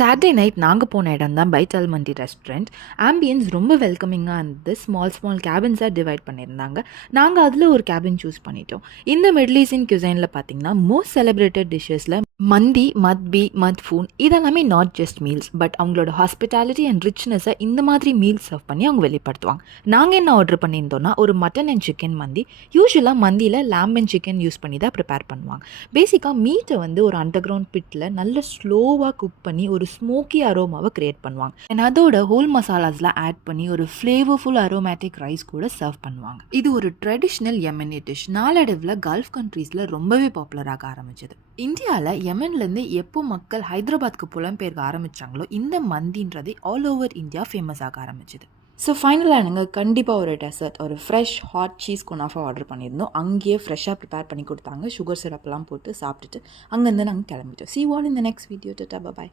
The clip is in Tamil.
சாட்டர்டே நைட் நாங்கள் போன இடம் தான் பைட் அல் மண்டி ரெஸ்டாரண்ட். ஆம்பியன்ஸ் ரொம்ப வெல்கமிங்காக இருந்தது. ஸ்மால் கேபின்ஸாக டிவைட் பண்ணியிருந்தாங்க. நாங்கள் அதில் ஒரு கேபின் சூஸ் பண்ணிட்டோம். இந்த மிடில் ஈஸ்டின் குசைனில் பார்த்தீங்கன்னா மோஸ்ட் செலிப்ரேட்டட் டிஷ்ஷஸில் மந்தி, மத்பி, மத்ஃபூன் இதெல்லாமே நாட் ஜஸ்ட் மீல்ஸ், பட் அவங்களோட ஹாஸ்பிட்டாலிட்டி அண்ட் ரிச்னஸை இந்த மாதிரி மீல்ஸ் சர்வ் பண்ணி அவங்க வெளிப்படுத்துவாங்க. நாங்கள் என்ன ஆர்டர் பண்ணியிருந்தோன்னா ஒரு மட்டன் அண்ட் சிக்கன் மந்தி. யூஸ்வலாக மந்தியில் லேம்ப் அண்ட் சிக்கன் யூஸ் பண்ணி தான் ப்ரிப்பேர் பண்ணுவாங்க. பேசிக்காக மீட்டை வந்து ஒரு அண்டர் கிரவுண்ட் பிட்டில் நல்ல ஸ்லோவாக குக் பண்ணி ஒரு ஸ்மோக்கி அரோமாவை க்ரியேட் பண்ணுவாங்க. அண்ட் அதோட ஹோல் மசாலாஸ்லாம் ஆட் பண்ணி ஒரு ஃப்ளேவர்ஃபுல் அரோமேட்டிக் ரைஸ் கூட சர்வ் பண்ணுவாங்க. இது ஒரு ட்ரெடிஷ்னல் யெமனி டிஷ். நாளடைவில் கல்ஃப் கண்ட்ரீஸில் ரொம்பவே பாப்புலராக ஆரம்பிச்சது. இந்தியாவில் யெமன்லேருந்து எப்போ மக்கள் ஹைதராபாத்துக்கு புலம்பெயர்க்க ஆரம்பித்தாங்களோ இந்த மந்தின்றது ஆல் ஓவர் இந்தியா ஃபேமஸ் ஆக ஆரம்பிச்சிது. ஸோ ஃபைனலாக நாங்கள் கண்டிப்பாக ஒரு டெசர்ட், ஒரு fresh hot cheese kunafa order பண்ணியிருந்தோம். அங்கேயே ஃப்ரெஷ்ஷாக ப்ரிப்பேர் பண்ணி கொடுத்தாங்க. சுகர் சிரப்லாம் போட்டு சாப்பிட்டுட்டு அங்கேருந்து நாங்கள் கிளம்பிட்டோம். See you all in the next video. Tata, bye bye.